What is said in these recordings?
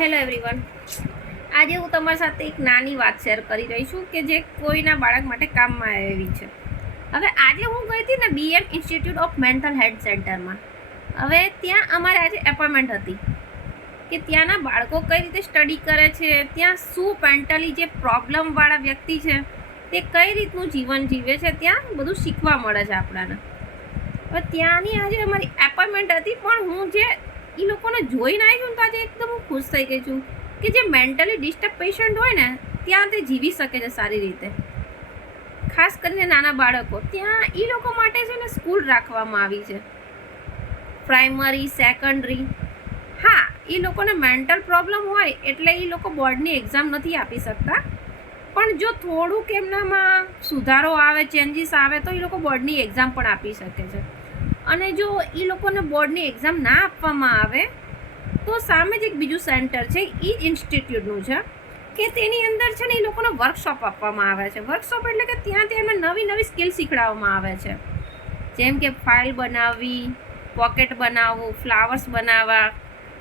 Hello everyone, આજે હું તમારી સાથે એક નાની વાત શેર કરી રહી છું કે જે કોઈના બાળક માટે કામમાં આવે એવી છે. હવે આજે હું ગઈ હતી ને BM institute of mental health સેન્ટરમાં. હવે ત્યાં અમારે આજે એપોઇન્ટમેન્ટ હતી કે ત્યાંના બાળકો કઈ રીતે સ્ટડી કરે છે, ત્યાં શું મેન્ટલી જે પ્રોબ્લેમવાળા વ્યક્તિ છે તે કઈ રીતનું જીવન જીવે છે, ત્યાં બધું શીખવા મળે છે આપણાને. હવે ત્યાંની આજે અમારી એપોઇન્ટમેન્ટ હતી, પણ હું જે એ લોકોને જોઈને આવી છું ને તો આજે એકદમ હું ખુશ થઈ ગઈ છું કે જે મેન્ટલી ડિસ્ટર્બ પેશન્ટ હોય ને ત્યાં તે જીવી શકે છે સારી રીતે. ખાસ કરીને નાના બાળકો, ત્યાં એ લોકો માટે છે ને સ્કૂલ રાખવામાં આવી છે, પ્રાઇમરી, સેકન્ડરી. હા, એ લોકોને મેન્ટલ પ્રોબ્લેમ હોય એટલે એ લોકો બોર્ડની એક્ઝામ નથી આપી શકતા, પણ જો થોડુંક એમનામાં સુધારો આવે, ચેન્જીસ આવે તો એ લોકો બોર્ડની એક્ઝામ પણ આપી શકે છે. અને જો એ લોકોને બોર્ડની એક્ઝામ ના આપવામાં આવે તો સામે જ એક બીજું સેન્ટર છે, એ જ ઇન્સ્ટિટ્યૂટનું છે કે તેની અંદર છે ને એ લોકોને વર્કશોપ આપવામાં આવે છે. વર્કશોપ એટલે કે ત્યાં તેમને નવી નવી સ્કિલ શીખડાવવામાં આવે છે, જેમ કે ફાઇલ બનાવવી, પોકેટ બનાવવું, ફ્લાવર્સ બનાવવા,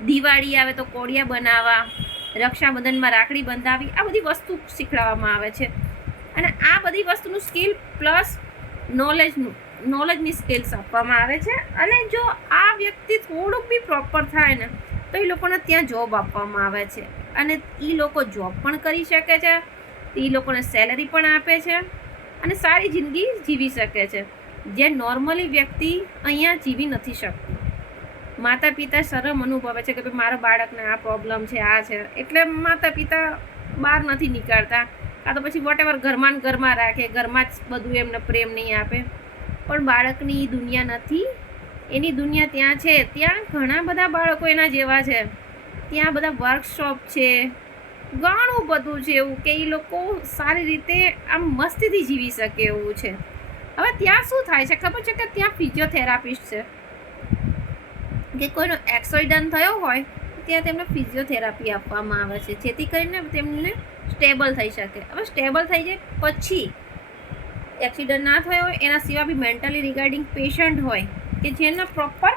દિવાળી આવે તો કોડિયા બનાવવા, રક્ષાબંધનમાં રાખડી બંધાવી, આ બધી વસ્તુ શીખડાવવામાં આવે છે. અને આ બધી વસ્તુનું સ્કિલ પ્લસ નોલેજની સ્કિલ્સ આપવામાં આવે છે. અને જો આ વ્યક્તિ થોડુંક બી પ્રોપર થાય ને તો એ લોકોને ત્યાં જોબ આપવામાં આવે છે, અને એ લોકો જોબ પણ કરી શકે છે, એ લોકોને સેલરી પણ આપે છે અને સારી જિંદગી જીવી શકે છે, જે નોર્મલી વ્યક્તિ અહીંયા જીવી નથી શકતું. માતા પિતા શરમ અનુભવે છે કે ભાઈ મારા બાળકને આ પ્રોબ્લેમ છે, આ છે, એટલે માતા પિતા બહાર નથી નીકળતા, કાં તો પછી વોટ એવર ઘરમાં રાખે, ઘરમાં જ બધું એમને પ્રેમ નહીં આપે. પણ બાળકની દુનિયા નથી, એની દુનિયા ત્યાં છે. ત્યાં ઘણા બધા બાળકો એના જેવા છે, ત્યાં બધા વર્કશોપ છે, ઘણું બધું છે એવું કે એ લોકો સારી રીતે આમ મસ્તીથી જીવી શકે એવું છે. હવે ત્યાં શું થાય છે ખબર છે કે ત્યાં ફિઝિયોથેરાપિસ્ટ છે કે કોઈનો એક્સિડન્ટ થયો હોય ત્યાં તેમને ફિઝિયોથેરાપી આપવામાં આવે છે, જેથી કરીને તેમને સ્ટેબલ થઈ શકે. હવે સ્ટેબલ થઈ જાય પછી એક્સિડન્ટ ના થયો હોય એના સિવાય બી મેન્ટલી રિગાર્ડિંગ પેશન્ટ હોય કે જેના proper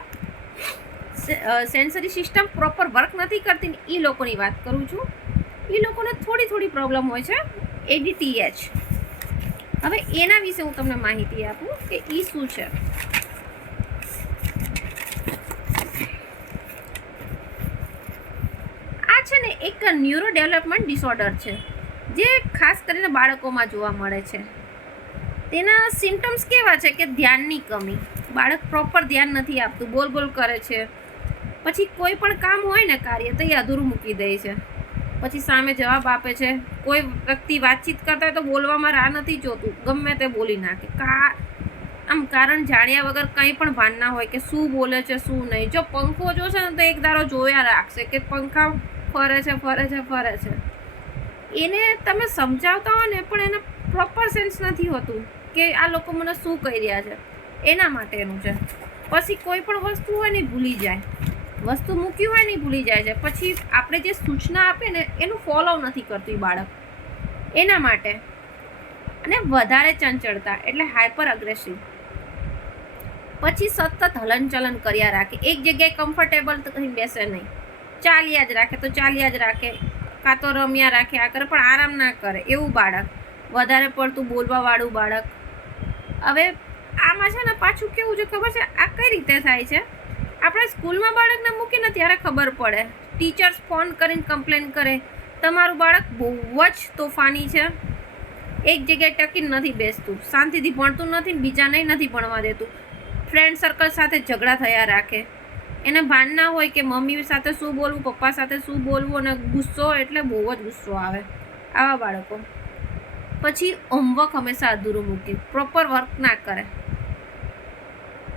sensory system proper work નથી કરતી, એ લોકોની વાત કરું છું. એ લોકોને થોડી પ્રોબ્લેમ હોય છે, ADTH. હવે એના વિશે હું તમને માહિતી આપું કે એ શું છે. આ છે ને એક ન્યુરો ડેવલપમેન્ટ ડિસઓર્ડર છે, જે ખાસ કરીને બાળકોમાં જોવા મળે છે. તેના સિમ્ટમ્સ કેવા છે કે ધ્યાનની કમી, બાળક પ્રોપર ધ્યાન નથી આપતું, બોલ કરે છે, પછી કોઈ પણ કામ હોય ને કાર્ય તો એ અધૂરું મૂકી દે છે, પછી સામે જવાબ આપે છે. કોઈ વ્યક્તિ વાતચીત કરતા હોય તો બોલવામાં રાહ નથી જોતું, ગમે તે બોલી નાખે, આમ કારણ જાણ્યા વગર કંઈ પણ ભાન ના હોય કે શું બોલે છે શું નહીં. જો પંખો જોશે ને તો એક ધારો જોયા રાખશે કે પંખા ફરે છે. એને તમે સમજાવતા હોય ને પણ એને પ્રોપર સેન્સ નથી હોતું કે આ લોકો મને શું કહી રહ્યા છે, એના માટેનું છે. પછી કોઈ પણ વસ્તુ હોય ને ભૂલી જાય, વસ્તુ મૂકી હોય ને ભૂલી જાય છે, પછી આપણે જે સૂચના આપીએ ને એનું ફોલો નથી કરતું બાળક, એના માટે. અને વધારે ચંચળતા એટલે હાઇપર અગ્રેસિવ, પછી સતત હલનચલન કર્યા રાખે, એક જગ્યાએ કમ્ફર્ટેબલ તો કંઈ બેસે નહીં, ચાલ્યા જ રાખે, કાં તો રમ્યા રાખે, આ કરે પણ આરામ ના કરે એવું બાળક, વધારે પડતું બોલવાવાળું બાળક. હવે આમાં છે ને પાછું કેવું છે ખબર છે, આ કઈ રીતે થાય છે. આપણે સ્કૂલમાં બાળકને મૂકીને ત્યારે ખબર પડે, ટીચર્સ ફોન કરીને કમ્પ્લેન કરે તમારું બાળક બહુ જ તોફાની છે, એક જગ્યાએ ટકીને નથી બેસતું, શાંતિથી ભણતું નથી ને બીજાને નથી ભણવા દેતું, ફ્રેન્ડ સર્કલ સાથે ઝઘડા થયા રાખે, એને ભાન ના હોય કે મમ્મી સાથે શું બોલવું, પપ્પા સાથે શું બોલવું, અને ગુસ્સો એટલે બહુ જ ગુસ્સો આવે આવા બાળકો. પછી હોમવર્ક હંમેશા અધૂરું મૂકે, પ્રોપર વર્ક ના કરે.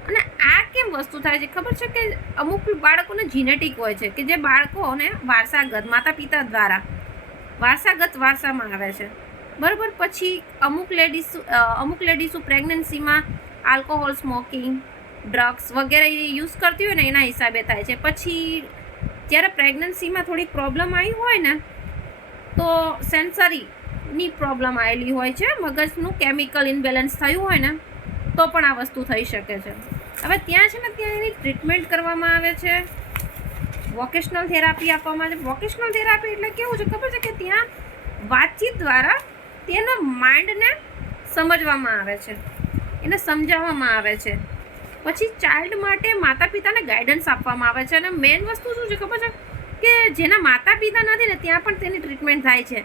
અને આ કેમ વસ્તુ થાય છે ખબર છે કે અમુક બાળકોને જીનેટિક હોય છે કે જે બાળકોને વારસાગત માતા પિતા દ્વારા વારસામાં આવે છે, બરાબર. પછી અમુક લેડીઝો પ્રેગ્નન્સીમાં આલ્કોહોલ, સ્મોકિંગ, ડ્રગ્સ વગેરે યુઝ કરતી હોય ને એના હિસાબે થાય છે. પછી જ્યારે પ્રેગ્નન્સીમાં થોડીક પ્રોબ્લેમ આવી હોય ને તો સેન્સરીની પ્રોબ્લેમ આવેલી હોય છે, મગજનું કેમિકલ ઇનબેલેન્સ થયું હોય ને તો પણ આ વસ્તુ થઈ શકે છે. હવે ત્યાં છે ને ત્યાં એની ટ્રીટમેન્ટ કરવામાં આવે છે, વોકેશનલ થેરાપી આપવામાં આવે છે. વોકેશનલ થેરાપી એટલે કેવું છે ખબર છે કે ત્યાં વાતચીત દ્વારા તેના માઇન્ડને સમજવામાં આવે છે, એને સમજાવવામાં આવે છે. પછી ચાઇલ્ડ માટે માતા પિતાને ગાઈડન્સ આપવામાં આવે છે. અને મેઇન વસ્તુ શું છે ખબર છે કે જેના માતા પિતા નથી ને ત્યાં પણ તેની ટ્રીટમેન્ટ થાય છે.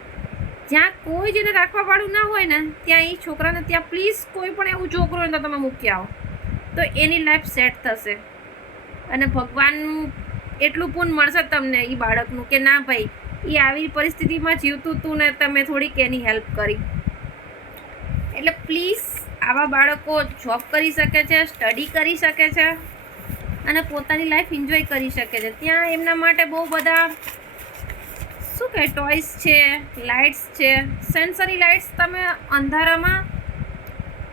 જ્યાં કોઈ જેને રાખવાવાળું ના હોય ને ત્યાં એ છોકરાને ત્યાં પ્લીઝ કોઈ પણ એવું છોકરો હોય તો તમે મૂકી આવો, તો એની લાઈફ સેટ થશે. અને ભગવાનનું એટલું પૂન મળશે તમને એ બાળકનું કે ના ભાઈ એ આવી પરિસ્થિતિમાં જીવતું હતું ને તમે થોડીક એની હેલ્પ કરી. એટલે પ્લીઝ આવા બાળકો જોબ કરી શકે છે, સ્ટડી કરી શકે છે અને પોતાની લાઈફ એન્જોય કરી શકે છે. ત્યાં એમના માટે બહુ બધા શું કહે ટોયસ છે, લાઇટ્સ છે, સેન્સરી લાઇટ્સ. તમે અંધારામાં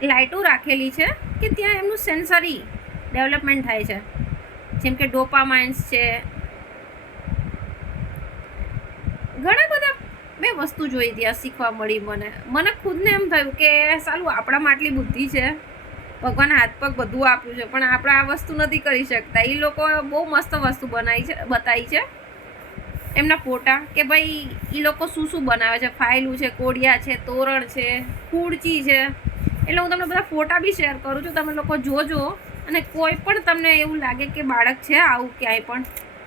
લાઇટો રાખેલી છે કે ત્યાં એમનું સેન્સરી ડેવલપમેન્ટ થાય છે. જેમ કે ડોપામાઇન્સ છે, ઘણા બધા મેં વસ્તુ જોઈ ત્યાં શીખવા મળી. મને ખુદને એમ થયું કે સાલું આપણામાં આટલી બુદ્ધિ છે, ભગવાને હાથ પગ બધું આપ્યું છે, પણ આપણે આ વસ્તુ નથી કરી શકતા. એ લોકો બહુ મસ્ત વસ્તુ બતાવી છે એમના ફોટા કે ભાઈ એ લોકો શું શું બનાવે છે. ફાઇલું છે, કોડિયા છે, તોરણ છે, ખુરચી છે. એટલે હું તમને બધા ફોટા બી શેર કરું છું, તમે લોકો જોજો. અને કોઈ પણ તમને એવું લાગે કે બાળક છે આવું ક્યાંય પણ,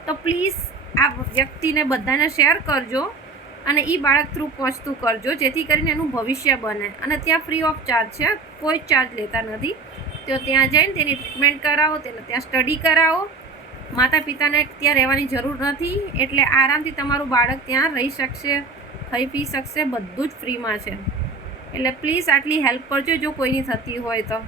તો પ્લીઝ આ વ્યક્તિને બધાને શેર કરજો અને એ બાળક થ્રુ પહોંચતું કરજો, જેથી કરીને એનું ભવિષ્ય બને. અને ત્યાં ફ્રી ઓફ ચાર્જ છે, કોઈ ચાર્જ લેતા નથી. તો ત્યાં જઈને તેની ટ્રીટમેન્ટ કરાવો, તેને ત્યાં સ્ટડી કરાવો. માતા પિતાને ત્યાં રહેવાની જરૂર નથી, એટલે આરામથી તમારું બાળક ત્યાં રહી શકશે, ખાઈ પી શકશે, બધું જ ફ્રીમાં છે. એટલે પ્લીઝ આટલી હેલ્પ કરજો જો કોઈની થતી હોય તો.